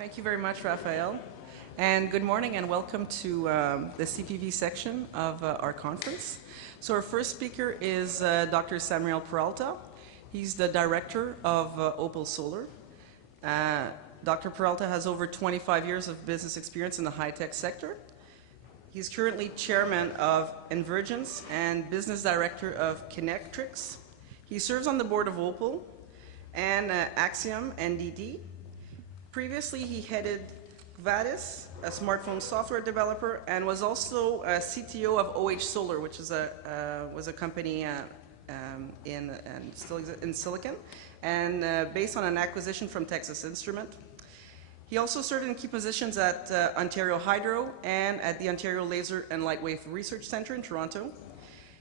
Thank you very much, Raphael. And good morning and welcome to the CPV section of our conference. So our first speaker is Dr. Samuel Peralta. He's the director of Opal Solar. Dr. Peralta has over 25 years of business experience in the high-tech sector. He's currently chairman of Envergence and business director of Kinectrix. He serves on the board of Opal and Axiom NDD. Previously, he headed Vadis, a smartphone software developer, and was also a CTO of OH Solar, which is was a company still in Silicon, and based on an acquisition from Texas Instrument. He also served in key positions at Ontario Hydro and at the Ontario Laser and Lightwave Research Centre in Toronto.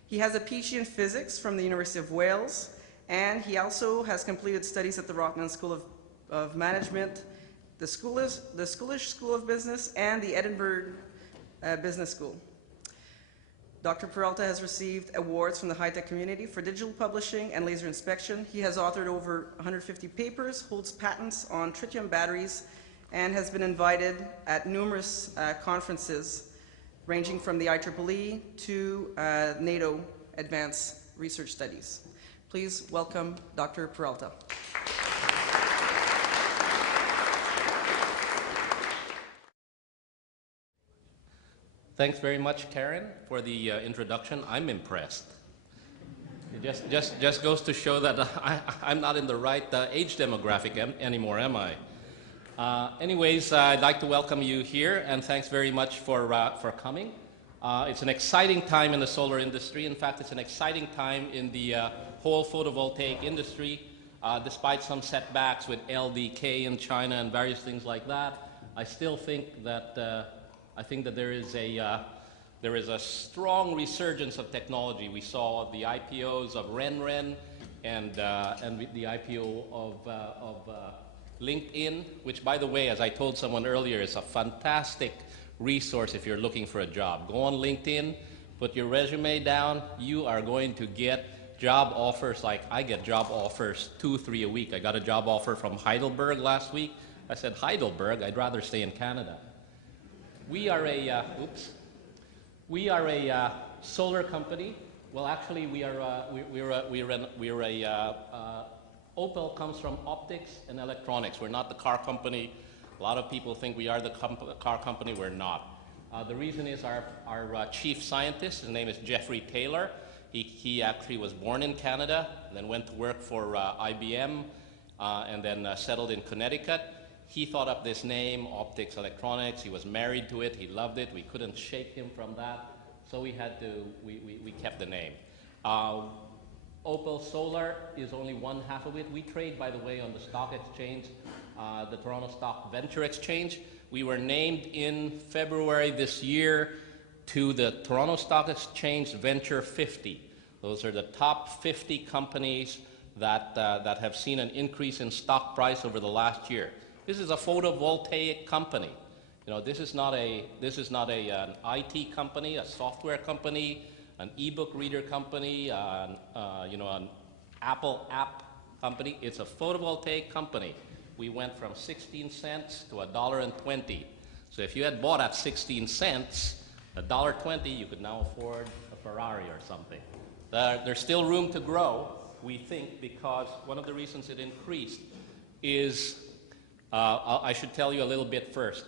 He has a PhD in physics from the University of Wales, and he also has completed studies at the Rockman School of Management, the Schoolish School of Business, and the Edinburgh Business School. Dr. Peralta has received awards from the high-tech community for digital publishing and laser inspection. He has authored over 150 papers, holds patents on tritium batteries, and has been invited at numerous conferences ranging from the IEEE to NATO Advanced Research Studies. Please welcome Dr. Peralta. Thanks very much, Karen, for the introduction. I'm impressed. It just goes to show that I'm not in the right age demographic anymore, am I? Anyways, I'd like to welcome you here, and thanks very much for coming. It's an exciting time in the solar industry. In fact, it's an exciting time in the whole photovoltaic industry. Despite some setbacks with LDK in China and various things like that, I still think that there is a strong resurgence of technology. We saw the IPOs of RenRen and the IPO of LinkedIn, which, by the way, as I told someone earlier, is a fantastic resource if you're looking for a job. Go on LinkedIn, put your resume down. You are going to get job offers. Like I get job offers 2-3 a week. I got a job offer from Heidelberg last week. I said, Heidelberg? I'd rather stay in Canada. We are a solar company. Well, actually, Opal comes from optics and electronics. We're not the car company. A lot of people think we are the car company. We're not. The reason is our chief scientist, his name is Jeffrey Taylor. He actually was born in Canada, then went to work for IBM, and then settled in Connecticut. He thought up this name, optics, electronics. He was married to it. He loved it. We couldn't shake him from that, so we kept the name. Opal Solar is only one half of it. We trade, by the way, on the stock exchange, the Toronto Stock Venture Exchange. We were named in February this year to the Toronto Stock Exchange Venture 50. Those are the top 50 companies that have seen an increase in stock price over the last year. This is a photovoltaic company. You know, this is not an IT company, a software company, an ebook reader company, an Apple app company. It's a photovoltaic company. We went from 16 cents to $1.20. So if you had bought at 16 cents, $1.20, you could now afford a Ferrari or something. There's still room to grow, we think, because one of the reasons it increased is I should tell you a little bit first.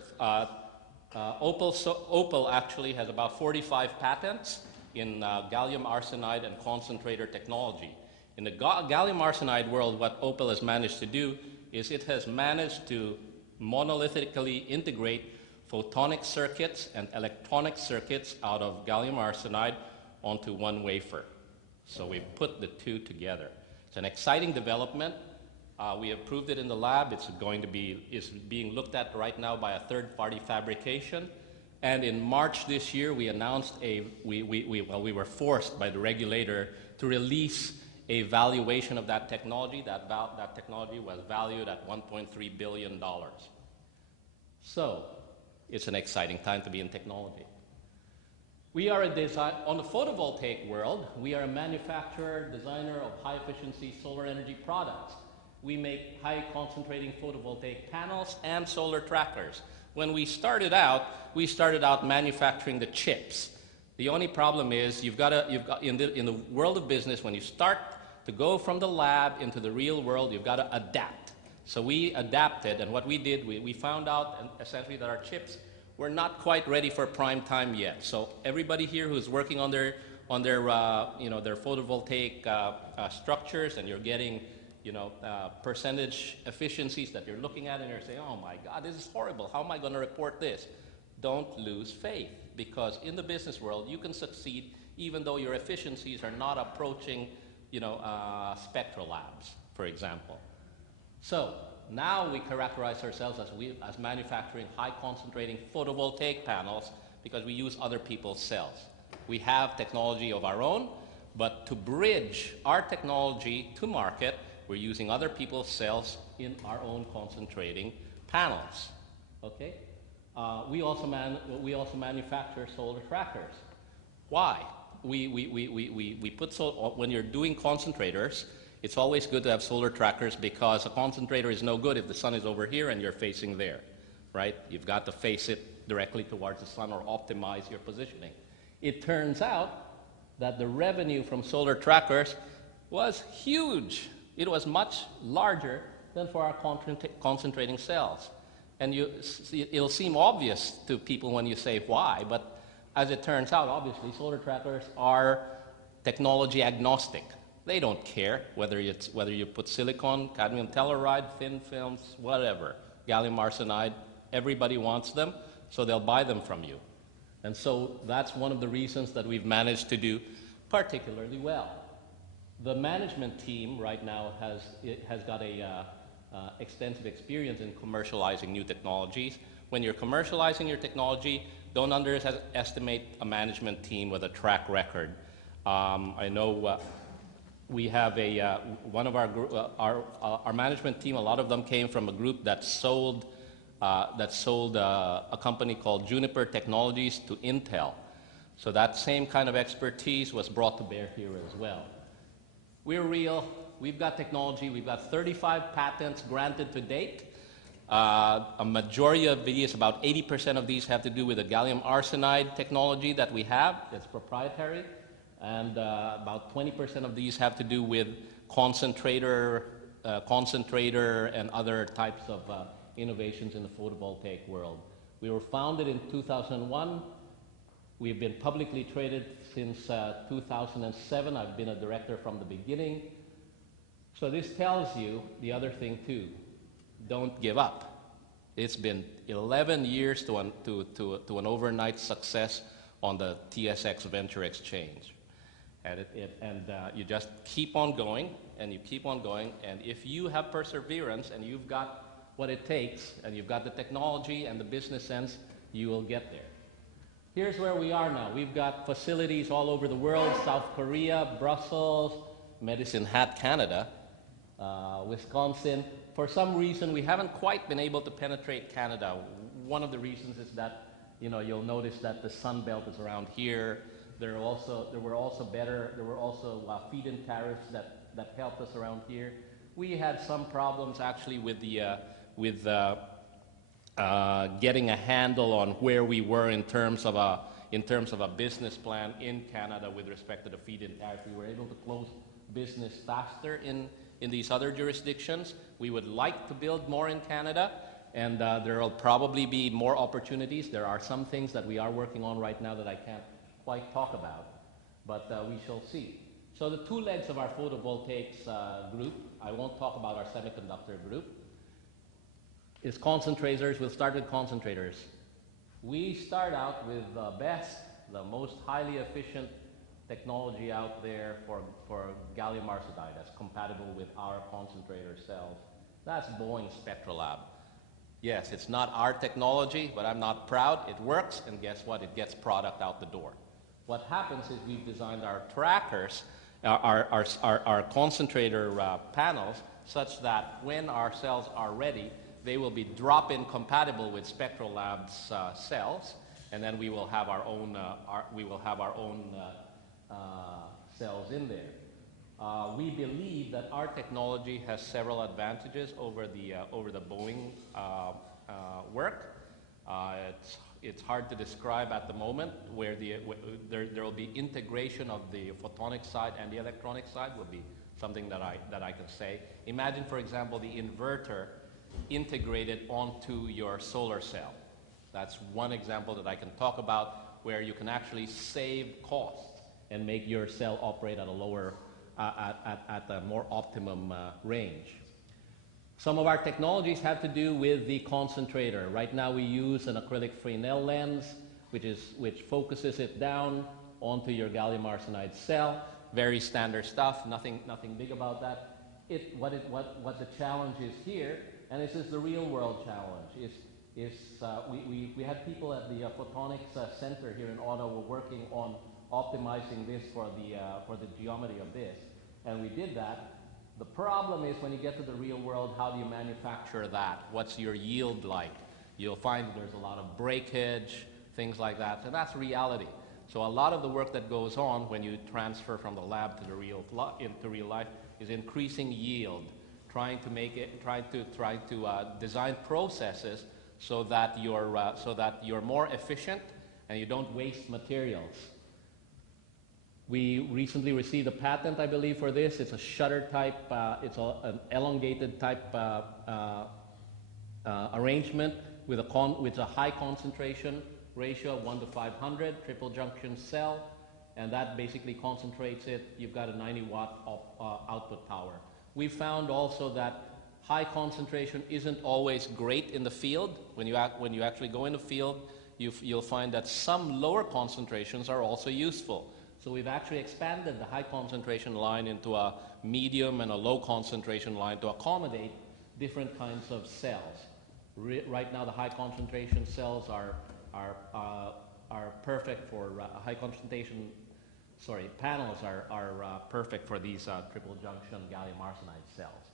Opal actually has about 45 patents in gallium arsenide and concentrator technology. In the gallium arsenide world, what Opal has managed to do is it has managed to monolithically integrate photonic circuits and electronic circuits out of gallium arsenide onto one wafer. So we put the two together. It's an exciting development. We have proved it in the lab. It's being looked at right now by a third-party fabrication. And in March this year, we announced we were forced by the regulator to release a valuation of that technology. That technology was valued at $1.3 billion. So it's an exciting time to be in technology. We are on the photovoltaic world, we are a manufacturer, designer of high-efficiency solar energy products. We make high concentrating photovoltaic panels and solar trackers. When we started out manufacturing the chips. The only problem is you've got in the world of business, when you start to go from the lab into the real world, you've got to adapt. So we adapted, and what we did, we found out essentially that our chips were not quite ready for prime time yet. So everybody here who's working on their photovoltaic structures, and you're getting percentage efficiencies that you're looking at, and you're saying, oh my God, this is horrible. How am I going to report this? Don't lose faith, because in the business world, you can succeed even though your efficiencies are not approaching, spectral labs, for example. So now we characterize ourselves as manufacturing high concentrating photovoltaic panels because we use other people's cells. We have technology of our own, but to bridge our technology to market, we're using other people's cells in our own concentrating panels. Okay? We also manufacture solar trackers. Why? We put when you're doing concentrators, it's always good to have solar trackers because a concentrator is no good if the sun is over here and you're facing there, right? You've got to face it directly towards the sun or optimize your positioning. It turns out that the revenue from solar trackers was huge. It was much larger than for our concentrating cells. And it'll seem obvious to people when you say why, but as it turns out, obviously, solar trackers are technology agnostic. They don't care whether you put silicon, cadmium telluride, thin films, whatever, gallium arsenide. Everybody wants them, so they'll buy them from you. And so that's one of the reasons that we've managed to do particularly well. The management team right now has got a extensive experience in commercializing new technologies. When you're commercializing your technology, don't underestimate a management team with a track record. I know we have one of our management team. A lot of them came from a group that sold a company called Juniper Technologies to Intel. So that same kind of expertise was brought to bear here as well. We're real. We've got technology. We've got 35 patents granted to date. A majority of these, about 80% of these, have to do with the gallium arsenide technology that we have. It's proprietary. And about 20% of these have to do with concentrator and other types of innovations in the photovoltaic world. We were founded in 2001. We've been publicly traded since 2007. I've been a director from the beginning. So this tells you the other thing too. Don't give up. It's been 11 years to an overnight success on the TSX Venture Exchange. And you just keep on going, and you keep on going, and if you have perseverance and you've got what it takes, and you've got the technology and the business sense, you will get there. Here's where we are now. We've got facilities all over the world: South Korea, Brussels, Medicine Hat, Canada, Wisconsin. For some reason, we haven't quite been able to penetrate Canada. One of the reasons is that, you'll notice that the Sun Belt is around here. There were also feed-in tariffs that helped us around here. We had some problems actually with getting a handle on where we were in terms of a business plan in Canada with respect to the feed-in tariff. We were able to close business faster in these other jurisdictions. We would like to build more in Canada, and there will probably be more opportunities. There are some things that we are working on right now that I can't quite talk about, but we shall see. So the two legs of our photovoltaics group, I won't talk about our semiconductor group, is concentrators. We'll start with concentrators. We start out with the best, the most highly efficient technology out there for gallium arsenide that's compatible with our concentrator cells. That's Boeing Spectrolab. Yes, it's not our technology, but I'm not proud. It works, and guess what? It gets product out the door. What happens is we've designed our trackers, our concentrator panels, such that when our cells are ready, they will be drop-in compatible with Spectrolab's cells, and then we will have our own cells in there. We believe that our technology has several advantages over the Boeing work. It's hard to describe at the moment, where there will be integration of the photonic side and the electronic side will be something that I can say. Imagine, for example, the inverter integrated onto your solar cell. That's one example that I can talk about, where you can actually save costs and make your cell operate at a lower, at a more optimum range. Some of our technologies have to do with the concentrator. Right now we use an acrylic Fresnel lens, which focuses it down onto your gallium arsenide cell. Very standard stuff, nothing big about that. What the challenge is here, and this is the real world challenge, we had people at the Photonics Center here in Ottawa working on optimizing this for the geometry of this, and we did that. The problem is when you get to the real world, how do you manufacture that? What's your yield like? You'll find there's a lot of breakage, things like that, and that's reality. So a lot of the work that goes on when you transfer from the lab to the into real life is increasing yield, trying to design processes so that you're more efficient and you don't waste materials. We recently received a patent, I believe, for this. It's a shutter type, it's an elongated type arrangement with a high concentration ratio of 1 to 500, triple junction cell, and that basically concentrates it. You've got a 90-watt output power. We found also that high concentration isn't always great in the field. When you actually go in the field, you'll find that some lower concentrations are also useful. So we've actually expanded the high concentration line into a medium and a low concentration line to accommodate different kinds of cells. Right now the high concentration cells are perfect for high concentration, panels are perfect for these triple junction gallium arsenide cells.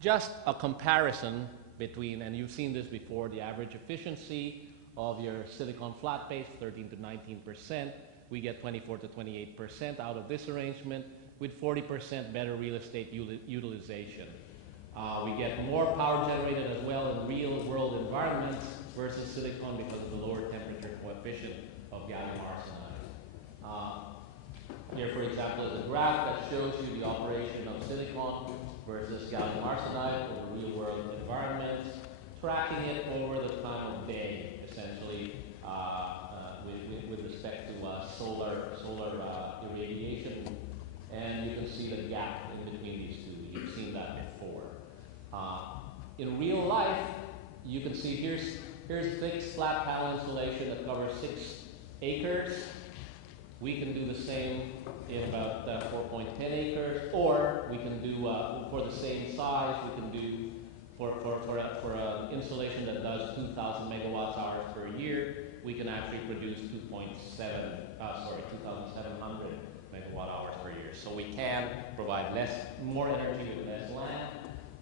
Just a comparison between, and you've seen this before, the average efficiency of your silicon flat base, 13 to 19%. We get 24 to 28% out of this arrangement with 40% better real estate utilization. We get more power generated as well in real world environments versus silicon because of the lower temperature coefficient of gallium arsenide. Here, for example, is a graph that shows you the operation of silicon versus gallium arsenide in real world environments, tracking it over the time of day, essentially, with respect to solar irradiation, and you can see the gap in between these two. You've seen that before. In real life, you can see here's fixed flat panel installation that covers 6 acres. We can do the same in about 4.10 acres, or we can do for the same size. We can do for an installation that does 2,000 megawatts hours per year. We can actually produce 2,700 megawatt hours per year. So we can provide more energy with less land,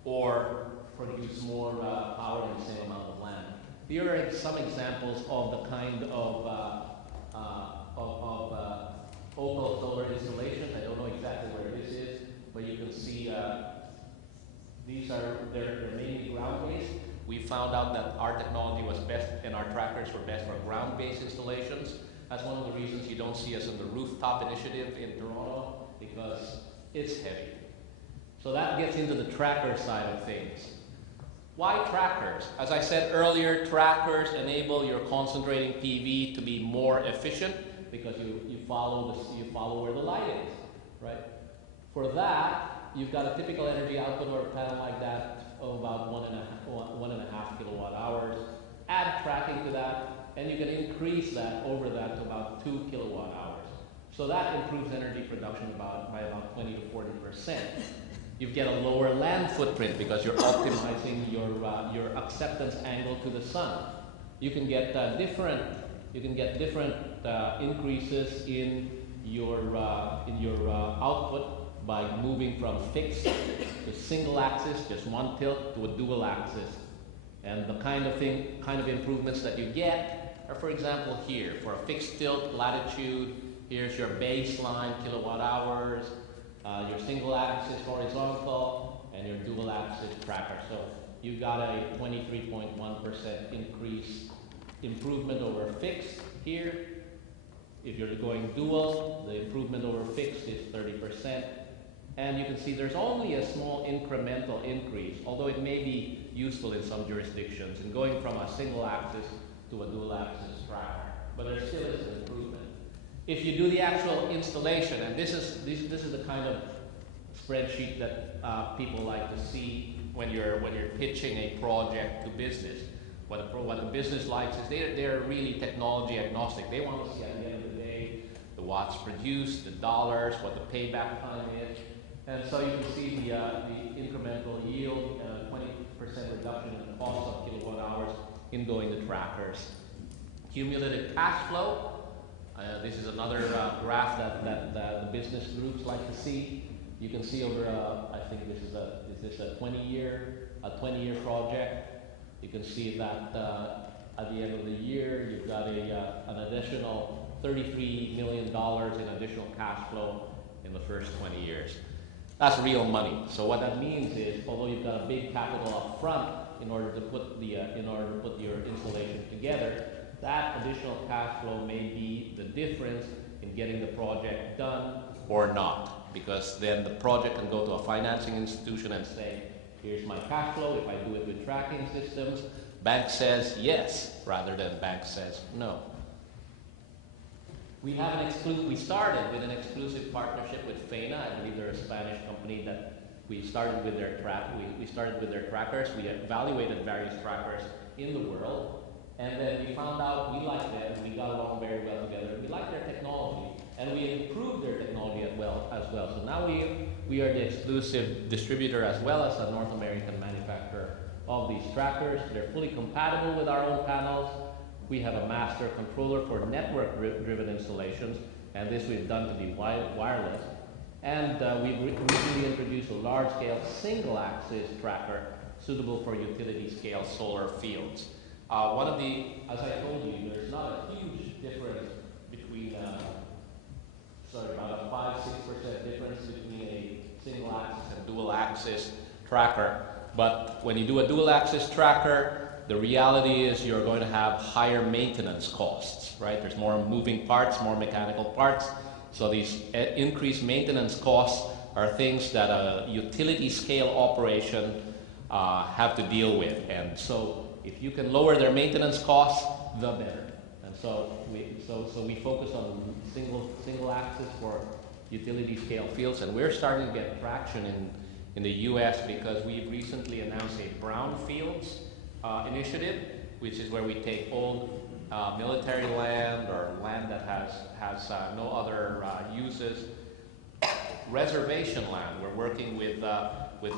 or produce more power in the same amount of land. Here are some examples of the kind of local solar installations. I don't know exactly where this is, but you can see they're mainly ground-based. We found out that our technology was best and our trackers were best for ground-based installations. That's one of the reasons you don't see us in the rooftop initiative in Toronto, because it's heavy. So that gets into the tracker side of things. Why trackers? As I said earlier, trackers enable your concentrating PV to be more efficient because you follow where the light is, right? For that, you've got a typical energy output of a panel like that of about 1.5 kilowatt hours. Add tracking to that, and you can increase that over that to about 2 kilowatt hours. So that improves energy production by about 20 to 40%. You get a lower land footprint because you're optimizing your acceptance angle to the sun. You can get different increases in your output by moving from fixed to single axis, just one tilt, to a dual axis. And the kind of improvements that you get are, for example, here for a fixed tilt latitude. Here's your baseline kilowatt hours. your single axis horizontal, and your dual axis tracker. So you got a 23.1% increase improvement over fixed here. If you're going dual, the improvement over fixed is 30%. And you can see there's only a small incremental increase, although it may be useful in some jurisdictions in going from a single axis to a dual axis tracker. But there still is an improvement. If you do the actual installation, and this is the kind of spreadsheet that people like to see when you're pitching a project to business. What the business likes is they're really technology agnostic. They want to see at the end of the day the watts produced, the dollars, what the payback time is. And so you can see the incremental yield, 20% reduction in the cost of kilowatt hours in going to trackers. Cumulative cash flow. This is another graph that the business groups like to see. You can see over, I think is this a 20-year project? You can see that at the end of the year, you've got an additional $33 million in additional cash flow in the first 20 years. That's real money. So what that means is, although you've got a big capital up front in order to put your installation together, that additional cash flow may be the difference in getting the project done or not, because then the project can go to a financing institution and say, here's my cash flow if I do it with tracking systems. Bank says yes, rather than bank says no. We started with an exclusive partnership with FENA. I believe they're a Spanish company that we started with their trackers. We evaluated various trackers in the world, and then we found out we liked them. We got along very well together. We liked their technology, and we improved their technology as well. So now we are the exclusive distributor as well as a North American manufacturer of these trackers. They're fully compatible with our own panels. We have a master controller for network-driven installations, and this we've done to be wireless. And we've recently introduced a large-scale single-axis tracker suitable for utility-scale solar fields. As I told you, there's not a huge difference between, about a 5-6% difference between a single-axis and dual-axis tracker. But when you do a dual-axis tracker, the reality is you're going to have higher maintenance costs, right? There's more moving parts, more mechanical parts. So these increased maintenance costs are things that a utility scale operation have to deal with. And so if you can lower their maintenance costs, the better. And so we focus on single axis for utility scale fields, and we're starting to get traction in the US because we've recently announced a brownfields initiative, which is where we take old military land or land that has no other uses, reservation land. We're working with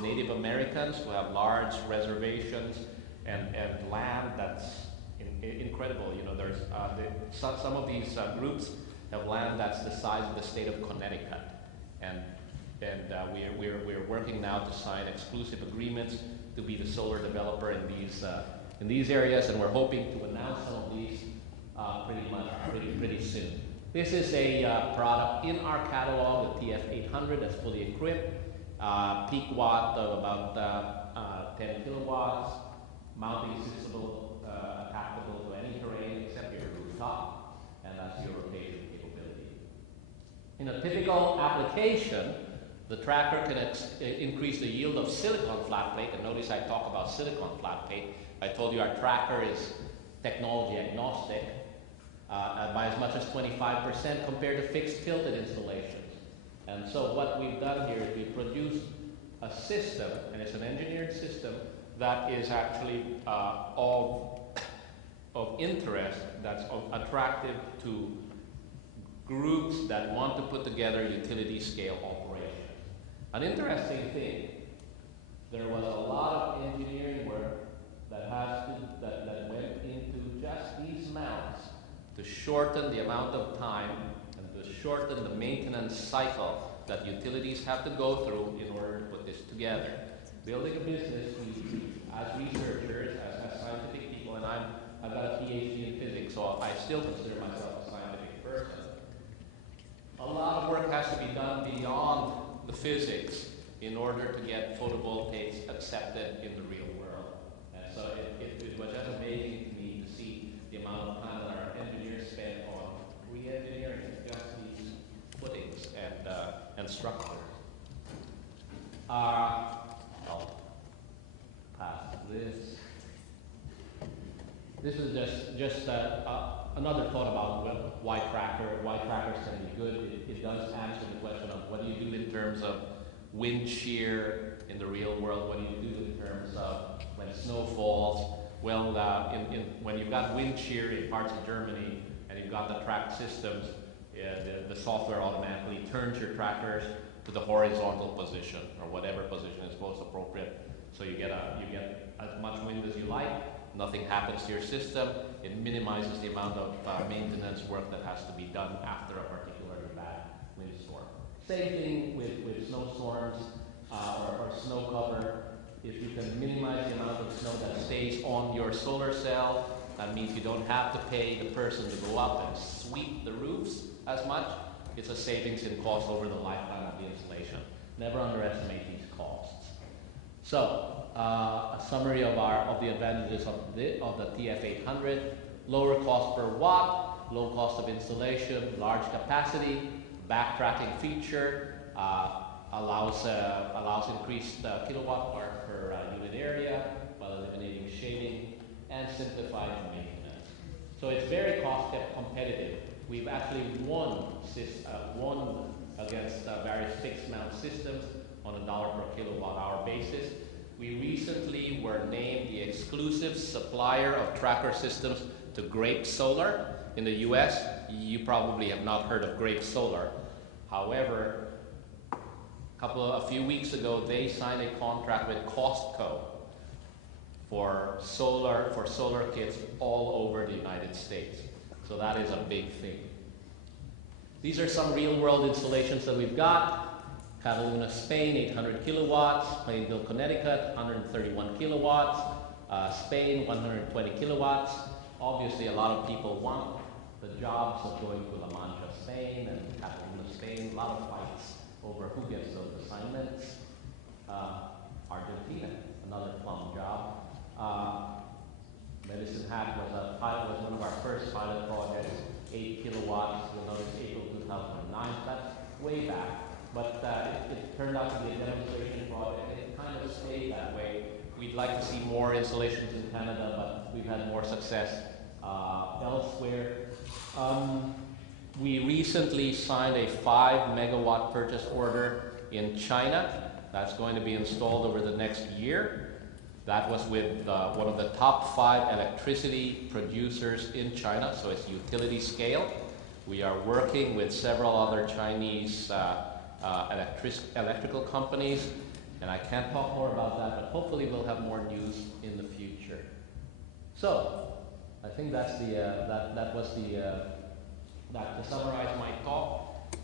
Native Americans who have large reservations and land that's incredible. You know, there's some of these groups have land that's the size of the state of Connecticut, and we're working now to sign exclusive agreements to be the solar developer in these areas, and we're hoping to announce some of these pretty soon. This is a product in our catalog, the TF800, that's fully equipped, peak watt of about 10 kilowatts, mounting system adaptable to any terrain except your rooftop, and that's your rotation capability. In a typical application, the tracker can increase the yield of silicon flat plate, and notice I talk about silicon flat plate. I told you our tracker is technology agnostic by as much as 25% compared to fixed tilted installations. And so what we've done here is we produced a system, and it's an engineered system that is actually of interest, that's attractive to groups that want to put together utility scale operations. An interesting thing, there was a lot of engineering work that went into just these mounts to shorten the amount of time and to shorten the maintenance cycle that utilities have to go through in order to put this together. Building a business, as researchers, as scientific people, and I've got a PhD in physics, so I still consider myself a scientific person. A lot of work has to be done beyond the order to get photovoltaics accepted in the real world. And so it was just amazing to me to see the amount of time that our engineers spent on re-engineering just these footings and structures. I'll pass this. This is just another thought about why trackers can be good. It does answer the question of what do you do in terms of wind shear in the real world. What do you do in terms of when snow falls? Well, when you've got wind shear in parts of Germany and you've got the track systems, the software automatically turns your trackers to the horizontal position or whatever position is most appropriate. So you get as much wind as you like. Nothing happens to your system. It minimizes the amount of maintenance work that has to be done after a particularly bad windstorm. Same thing with snowstorms or snow cover. If you can minimize the amount of snow that stays on your solar cell, that means you don't have to pay the person to go up and sweep the roofs as much. It's a savings in cost over the lifetime of the installation. Never underestimate these costs. So, a summary of the advantages of the TF800: lower cost per watt, low cost of installation, large capacity, backtracking feature, allows increased kilowatt hour per unit area while eliminating shading, and simplified maintenance. So it's very cost competitive. We've actually won against various fixed mount systems on a $1 per kilowatt hour basis. We recently were named the exclusive supplier of tracker systems to Grape Solar in the US. You probably have not heard of Grape Solar. However, a few weeks ago, they signed a contract with Costco for solar kits all over the United States. So that is a big thing. These are some real-world installations that we've got. Cataluna, Spain, 800 kilowatts. Plainville, Connecticut, 131 kilowatts. Spain, 120 kilowatts. Obviously, a lot of people want the jobs of going to La Mancha, Spain, and Cataluna, Spain. A lot of fights over who gets those assignments. Argentina, another plum job. Medicine Hat was one of our first pilot projects, 8 kilowatts. You'll notice April 2009. That's way back. But it turned out to be a demonstration project, and it kind of stayed that way. We'd like to see more installations in Canada, but we've had more success elsewhere. We recently signed a 5 megawatt purchase order in China. That's going to be installed over the next year. That was with one of the top 5 electricity producers in China, so it's utility scale. We are working with several other Chinese electrical companies, and I can't talk more about that, but hopefully we'll have more news in the future. So, I think that's to summarize my talk.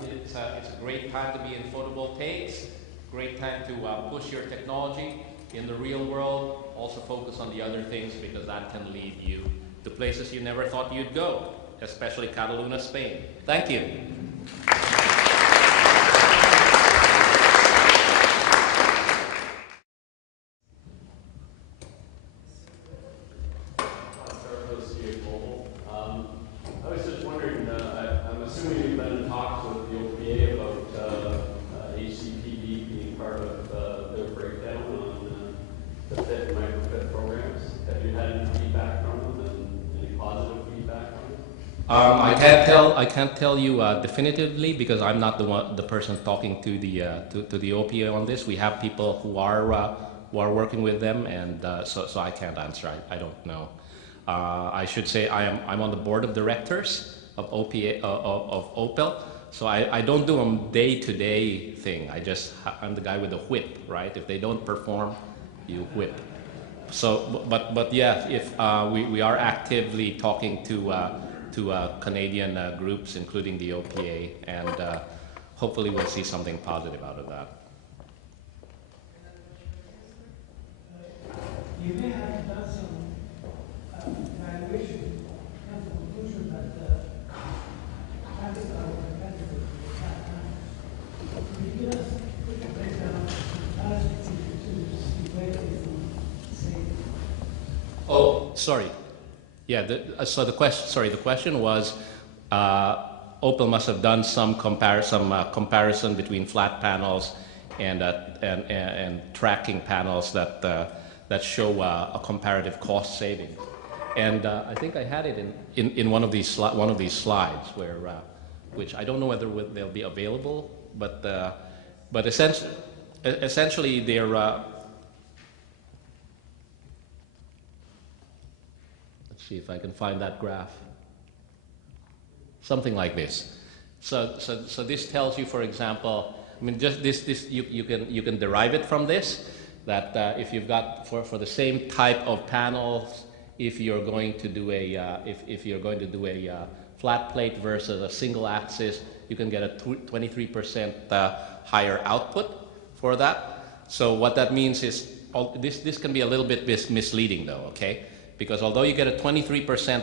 It's a great time to be in photovoltaics, great time to push your technology in the real world. Also focus on the other things, because that can lead you to places you never thought you'd go, especially Cataluna, Spain. Thank you. I was just wondering, I'm assuming you've been in talks with the OPA about CPV being part of their breakdown on the FIT and microfit programs. Have you had any feedback from them, and any positive feedback from them? I can't tell you definitively, because I'm not the person talking to the OPA on this. We have people who are working with them, and so I can't answer. I don't know. I should say I'm on the board of directors of OPA of Opel, so I don't do a day-to-day thing. I'm the guy with the whip, right? If they don't perform, you whip. So, but yeah, if we are actively talking to Canadian groups, including the OPA, and hopefully we'll see something positive out of that. You may have done some evaluation and the conclusion that practice our competitors at that time. Could you give us a quick breakdown Oh, sorry. Yeah, so the question was, Opel must have done some comparison between flat panels and tracking panels that show a comparative cost saving. And I think I had it in one of these slides where, which I don't know whether they'll be available, but essentially they're. Let's see if I can find that graph. Something like this. So this tells you, for example, I mean, just this you can derive it from this, that if you've got for the same type of panels, if you're going to do a flat plate versus a single axis, you can get a 23% higher output for that. So what that means is this can be a little bit misleading though, okay? Because although you get a 23%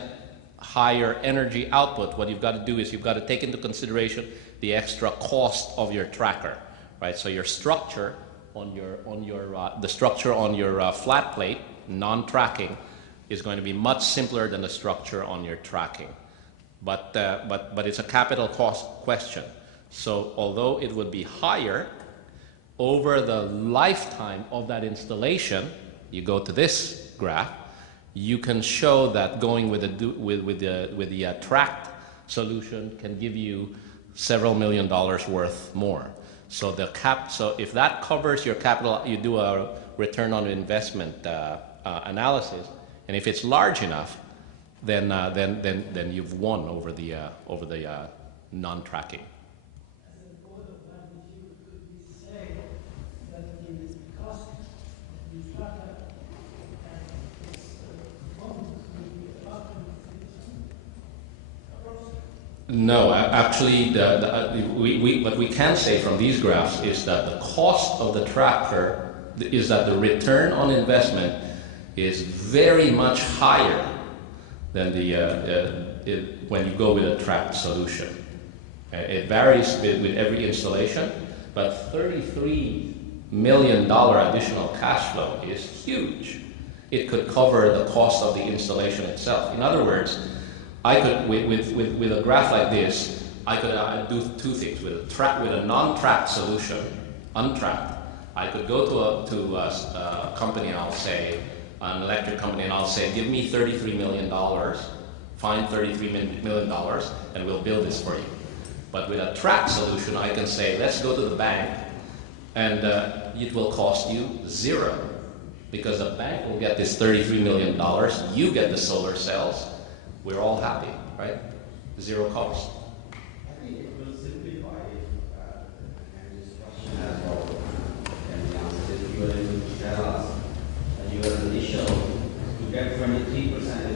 higher energy output, what you've got to do is you've got to take into consideration the extra cost of your tracker, right? So your structure on your flat plate, non-tracking, is going to be much simpler than the structure on your tracking. But it's a capital cost question. So although it would be higher over the lifetime of that installation, you go to this graph, you can show that going with the tracked solution can give you several $1 million worth more. So so if that covers your capital, you do a return on investment analysis, and if it's large enough, then you've won over the non-tracking. As a board of magnitude, could we say that the cost of the tracker and its performance will be about 23%? No, actually, what we can say from these graphs is that the cost of the tracker is that the return on investment is very much higher than when you go with a tracked solution. It varies with every installation, but $33 million additional cash flow is huge. It could cover the cost of the installation itself. In other words, I could, with a graph like this, I could do two things. With a non-tracked solution, untracked, I could go to a company and I'll say, an electric company, and I'll say, give me $33 million, find $33 million, and we'll build this for you. But with a tracked solution, I can say, let's go to the bank, and it will cost you $0, because the bank will get this $33 million, you get the solar cells, we're all happy, right? $0 cost. I think it will simplify and this question as well. And the answer is you are able to tell us that your initial, to get 23%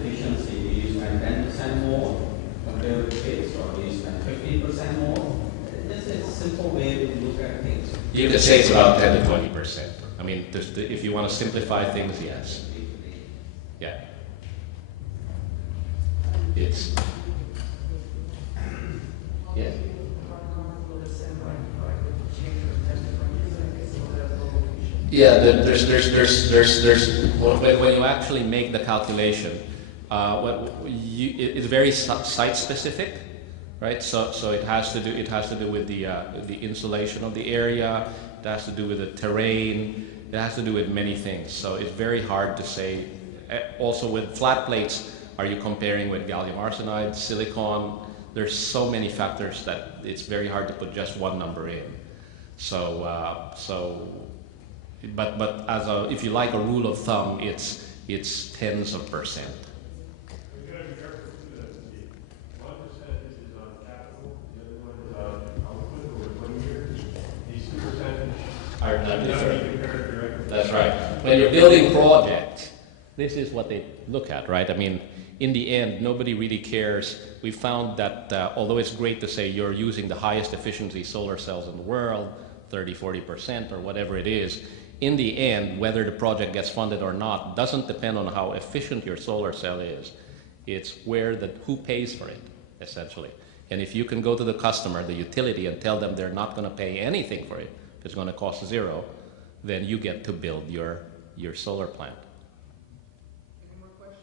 efficiency, do you spend 10% more compared with fixed, or do you spend 15% more? This is a simple way to look at things. You could say it's about 10 to 20%. I mean, if you want to simplify things, yes. Yeah. It's, yeah. Yeah, there's when you actually make the calculation, it's very site specific, right? So it has to do with the insulation of the area. It has to do with the terrain. It has to do with many things. So it's very hard to say. Also with flat plates, are you comparing with gallium arsenide, silicon? There's so many factors that it's very hard to put just one number in. But as if you like a rule of thumb, it's tens of percent. We've got to be careful too that the 1% is on capital, the other one is on output over 20 years. These 2% Are not be different. compared directly. That's right. When you're building projects, this is what they look at, right? I mean, in the end, nobody really cares. We found that although it's great to say you're using the highest efficiency solar cells in the world, 30–40% or whatever it is, in the end, whether the project gets funded or not doesn't depend on how efficient your solar cell is. It's who pays for it, essentially. And if you can go to the customer, the utility, and tell them they're not going to pay anything for it, it's going to cost $0, then you get to build your solar plant. Any more questions?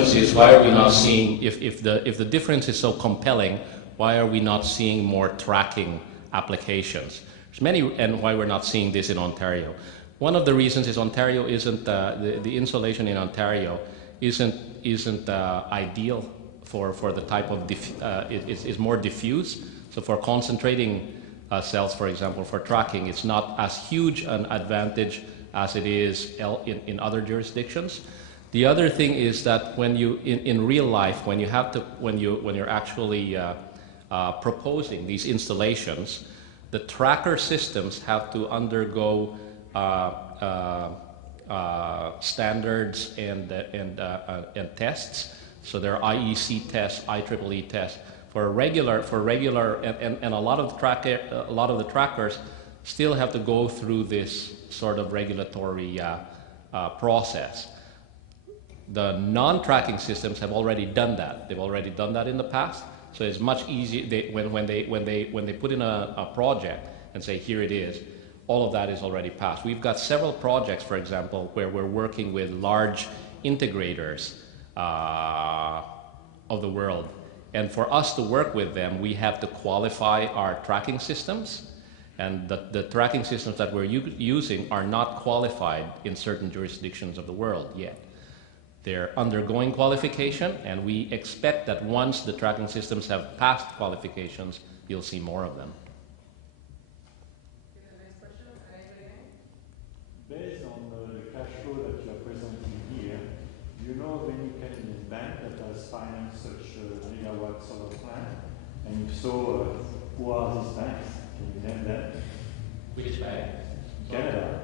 questions is why are we not seeing, if the difference is so compelling, why are we not seeing more tracking applications? There's many, and why we're not seeing this in Ontario. One of the reasons is Ontario isn't, the insulation in Ontario isn't ideal for the type of, it's more diffuse. So for concentrating cells, for example, for tracking, it's not as huge an advantage as it is in other jurisdictions. The other thing is that when you, in real life, when you're actually proposing these installations, the tracker systems have to undergo standards and tests. So there are IEC tests, IEEE tests for regular, and a lot of the trackers still have to go through this sort of regulatory process. The non-tracking systems have already done that. They've already done that in the past. So it's much easier when they put in a project and say, here it is, all of that is already passed. We've got several projects, for example, where we're working with large integrators of the world. And for us to work with them, we have to qualify our tracking systems. And the tracking systems that we're using are not qualified in certain jurisdictions of the world yet. They're undergoing qualification, and we expect that once the tracking systems have passed qualifications, you'll see more of them. Based on the cash flow that you are presenting here, do you know of any Canadian bank that has financed such a megawatt solar plant? And if so, who are these banks? Can you name them? Which bank? Canada.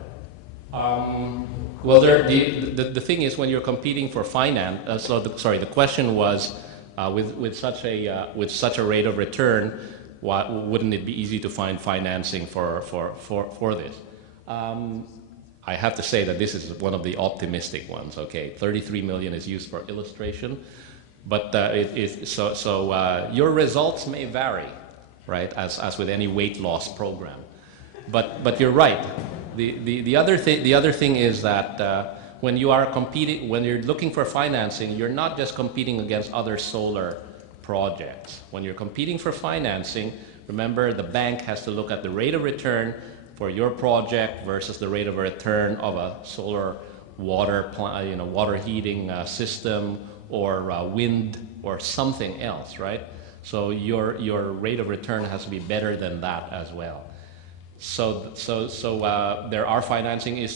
Well, the thing is, when you're competing for finance, the question was, with such a rate of return, wouldn't it be easy to find financing for this? I have to say that this is one of the optimistic ones. Okay, 33 million is used for illustration, but your results may vary, right? As with any weight loss program, but you're right. The other thing is that when you are competing, when you're looking for financing, you're not just competing against other solar projects. When you're competing for financing, remember the bank has to look at the rate of return for your project versus the rate of return of a solar water heating system or wind or something else, right? So your rate of return has to be better than that as well. So there are financing. It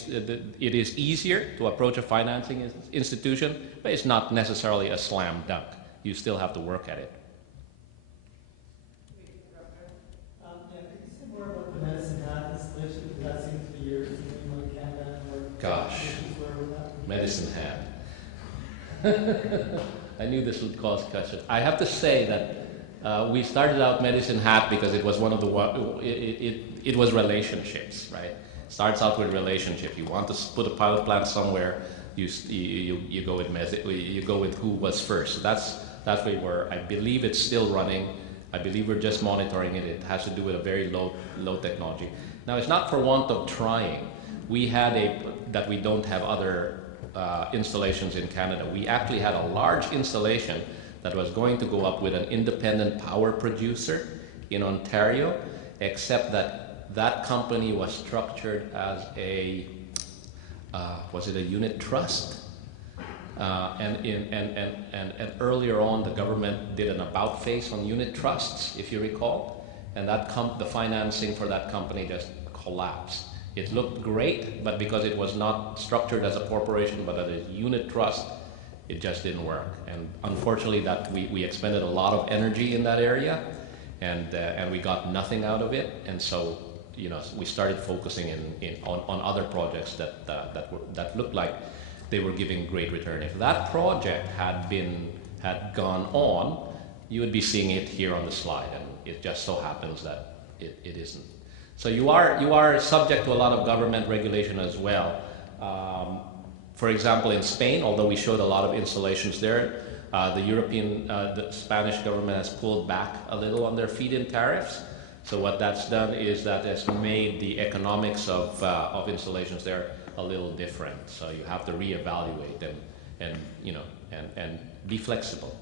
is easier to approach a financing institution, but it's not necessarily a slam dunk. You still have to work at it. Could you say more about the Medicine Hat installation? Because that seems to be yours in England, Canada, and where Gosh, Medicine Hat. I knew this would cause question. I have to say that we started out Medicine Hat because it was one of the it was relationships, right? Starts out with relationship. You want to put a pilot plant somewhere, you go with who was first. So that's where we were. I believe it's still running. I believe we're just monitoring it. It has to do with a very low technology. Now it's not for want of trying. We had that we don't have other installations in Canada. We actually had a large installation that was going to go up with an independent power producer in Ontario, except that company was structured as a, was it a unit trust? And earlier on, the government did an about face on unit trusts, if you recall, and the financing for that company just collapsed. It looked great, but because it was not structured as a corporation but as a unit trust, it just didn't work. And unfortunately, we expended a lot of energy in that area, and we got nothing out of it. And so, we started focusing on other projects that looked like they were giving great return. If that project had gone on, you would be seeing it here on the slide, and it just so happens that it isn't. So you are subject to a lot of government regulation as well. For example, in Spain, although we showed a lot of installations there, the Spanish government has pulled back a little on their feed-in tariffs. So what that's done is that it's made the economics of installations there a little different. So you have to reevaluate them. you know, and be flexible.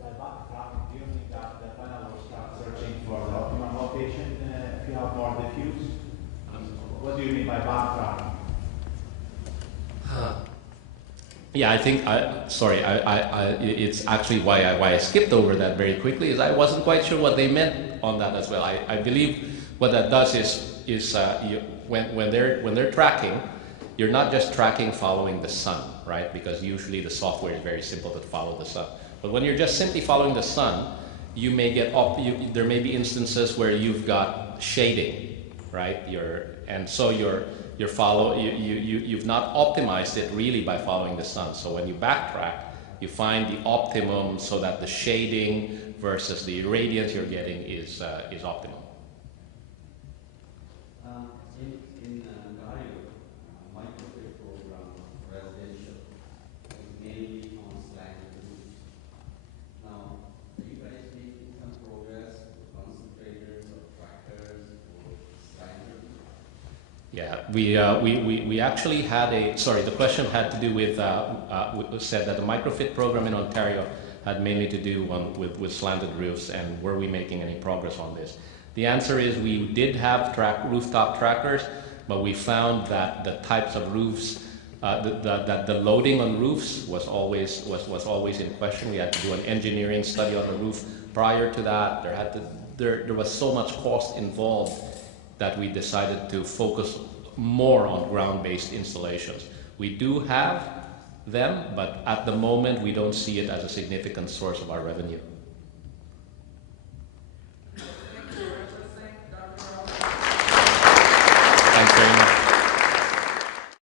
By backtracking, do you mean that the panel will start searching for the optimum location if you have more diffuse? What do you mean by backtracking? Yeah, I think, it's actually why I skipped over that very quickly, is I wasn't quite sure what they meant on that as well. I believe what that does is when they're tracking, you're not just tracking following the sun, right? Because usually the software is very simple to follow the sun. But when you're just simply following the sun, you may get there may be instances where you've got shading, right? You've not optimized it really by following the sun. So when you backtrack, you find the optimum so that the shading versus the irradiance you're getting is optimum. In Ontario, microgrid program for residential is mainly on slanted roofs. Now, are you guys making some progress with concentrators or trackers or slanted roofs? Yeah, we actually had the question had to do with, said that the microfit program in Ontario had mainly to do with slanted roofs, and were we making any progress on this? The answer is we did have rooftop trackers, but we found that the types of roofs, that the loading on roofs was always in question. We had to do an engineering study on the roof prior to that. There was so much cost involved that we decided to focus more on ground-based installations. We do have them, but at the moment we don't see it as a significant source of our revenue.